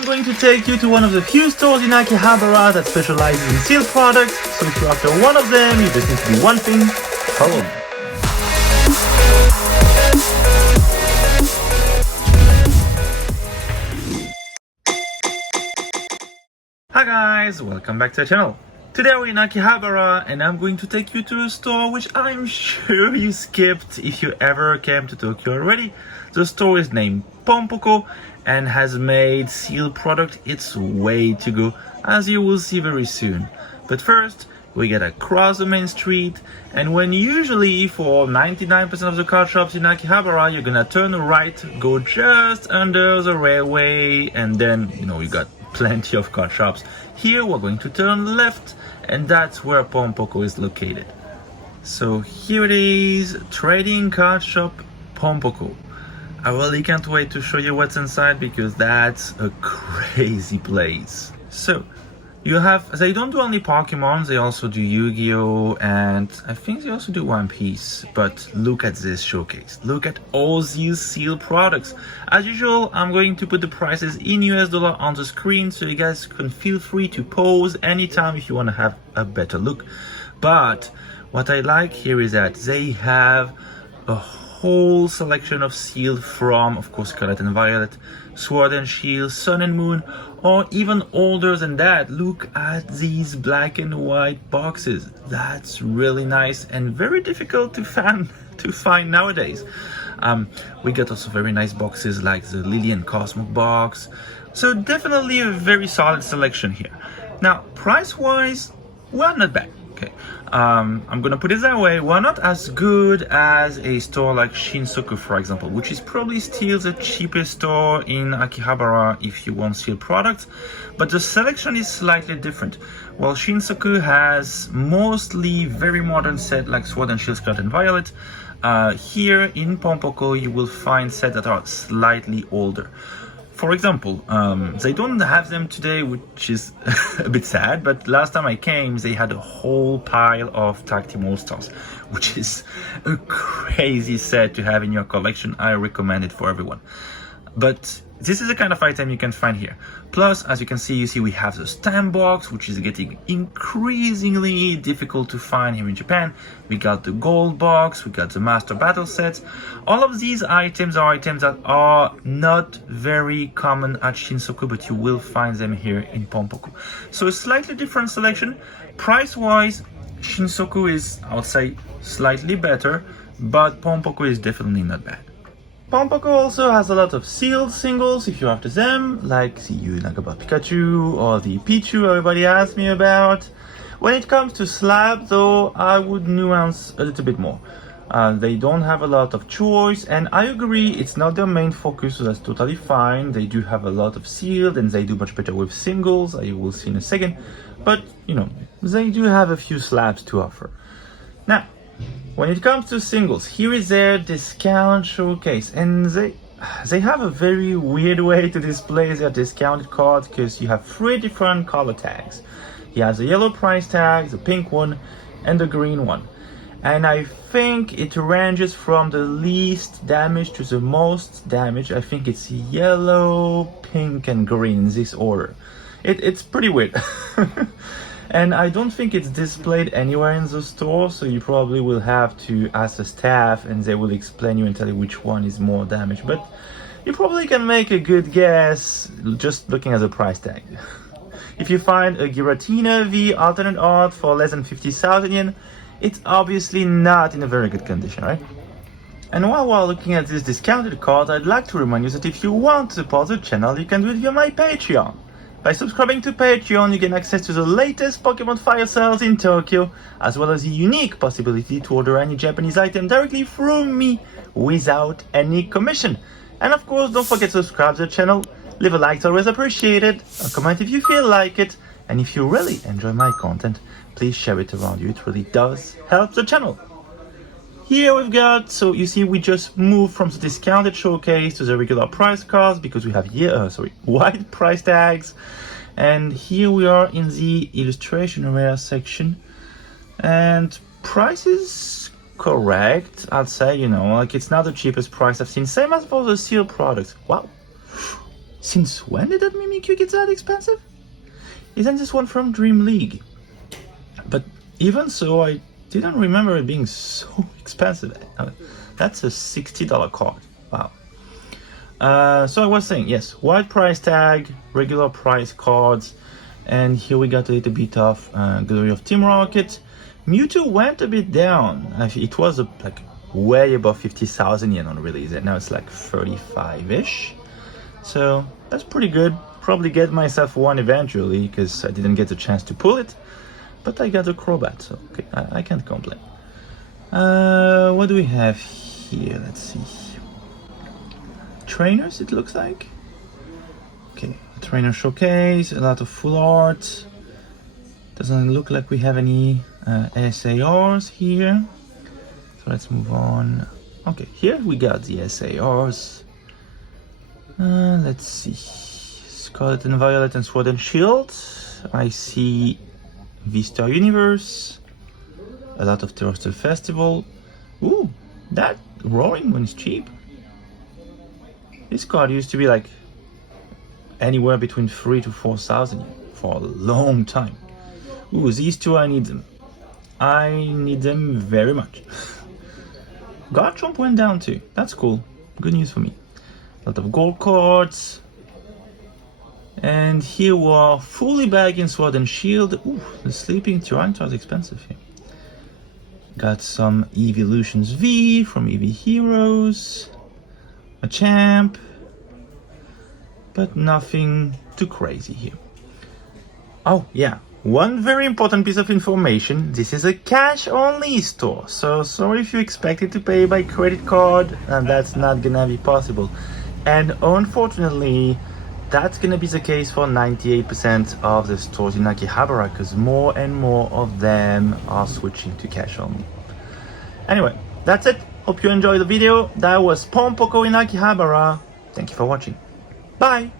I'm going to take you to one of the few stores in Akihabara that specializes in sealed products, so if you're after one of them, you just need to do one thing: follow me. Hi guys, welcome back to the channel. Today we're in Akihabara and I'm going to take you to a store which I'm sure you skipped if you ever came to Tokyo already. The store is named Pompoko and has made sealed product its way to go, as you will see very soon. But first, we gotta cross the main street, and when usually for 99% of the card shops in Akihabara you're gonna turn right, go just under the railway, and then you got plenty of card shops. Here we're going to turn left, and that's where Pompoko is located. So here it is, trading card shop Pompoko. I really can't wait to show you what's inside because that's a crazy place. So they don't do only Pokemon, they also do Yu-Gi-Oh! And I think they also do One Piece. But look at this showcase. Look at all these sealed products. As usual, I'm going to put the prices in US dollar on the screen so you guys can feel free to pause anytime if you want to have a better look. But what I like here is that they have a whole selection of sealed from, of course, Scarlet and Violet, Sword and Shield, Sun and Moon, or even older than that. Look at these black and white boxes. That's really nice and very difficult to find nowadays. We got also very nice boxes like the Lily and Cosmic box. So definitely a very solid selection here. Now, price-wise, well, not bad. Okay, I'm gonna put it that way. We're not as good as a store like Shinsoku, for example, which is probably still the cheapest store in Akihabara if you want sealed products, but the selection is slightly different. While Shinsoku has mostly very modern set like Sword and Shield, Scarlet and Violet, here in Pompoko you will find sets that are slightly older. For example, they don't have them today, which is a bit sad, but last time I came, they had a whole pile of Tag Team All-Stars, which is a crazy set to have in your collection. I recommend it for everyone. But this is the kind of item you can find here. Plus, as you can see, we have the stamp box, which is getting increasingly difficult to find here in Japan. We got the gold box, we got the master battle sets. All of these items are items that are not very common at Shinsoku, but you will find them here in Pompoko. So a slightly different selection. Price-wise, Shinsoku is, I would say, slightly better, but Pompoko is definitely not bad. Pompoko also has a lot of sealed singles if you're after them, like the Yu Nagaba Pikachu or the Pichu everybody asked me about. When it comes to slab though, I would nuance a little bit more. They don't have a lot of choice, and I agree it's not their main focus, so that's totally fine. They do have a lot of sealed and they do much better with singles, I will see in a second, but they do have a few slabs to offer. Now, when it comes to singles, here is their discount showcase, and they have a very weird way to display their discounted cards because you have 3 different color tags. You have the yellow price tag, the pink one, and the green one. And I think it ranges from the least damage to the most damage. I think it's yellow, pink, and green in this order. It's pretty weird. And I don't think it's displayed anywhere in the store, so you probably will have to ask the staff and they will explain you and tell you which one is more damage. But you probably can make a good guess just looking at the price tag. If you find a Giratina V alternate art for less than 50,000 yen, it's obviously not in a very good condition, right? And while we're looking at this discounted card, I'd like to remind you that if you want to support the channel, you can do it via my Patreon. By subscribing to Patreon, you get access to the latest Pokemon fire sales in Tokyo, as well as the unique possibility to order any Japanese item directly from me without any commission. And of course, don't forget to subscribe to the channel, leave a like, it's always appreciated, a comment if you feel like it, and if you really enjoy my content, please share it around you, it really does help the channel. Here we've got, so you see we just moved from the discounted showcase to the regular price cards because we have white price tags. And here we are in the illustration rare section. And price is correct, I'd say, like it's not the cheapest price I've seen. Same as for the sealed products. Wow. Since when did that Mimikyu get that expensive? Isn't this one from Dream League? But even so, I didn't remember it being so expensive. That's a $60 card. Wow. So I was saying, yes, white price tag, regular price cards, and here we got a little bit of Glory of Team Rocket. Mewtwo went a bit down. It was like way above 50,000 yen on release, and now it's like 35-ish. So that's pretty good. Probably get myself one eventually, because I didn't get a chance to pull it. But I got a Crobat, so okay, I can't complain. What do we have here? Let's see. Trainers, it looks like. Okay, trainer showcase, a lot of full art. Doesn't look like we have any SARs here. So let's move on. Okay, here we got the SARs. Let's see. Scarlet and Violet and Sword and Shield. I see V-Star Universe. A lot of Terastal Festival. Ooh, that Roaring one is cheap. This card used to be like anywhere between 3,000 to 4,000 for a long time. Ooh, these two, I need them. I need them very much. Garchomp went down too. That's cool. Good news for me. A lot of gold cards. And here we're fully back in Sword and Shield. Ooh, the Sleeping Tyranitar is expensive here. Got some Evolutions V from EV Heroes. A champ. But nothing too crazy here. Oh yeah, one very important piece of information. This is a cash-only store. So sorry if you expected to pay by credit card, and that's not gonna be possible. And unfortunately, that's gonna be the case for 98% of the stores in Akihabara, because more and more of them are switching to cash only. Anyway, that's it. Hope you enjoyed the video. That was Pompoko in Akihabara. Thank you for watching. Bye!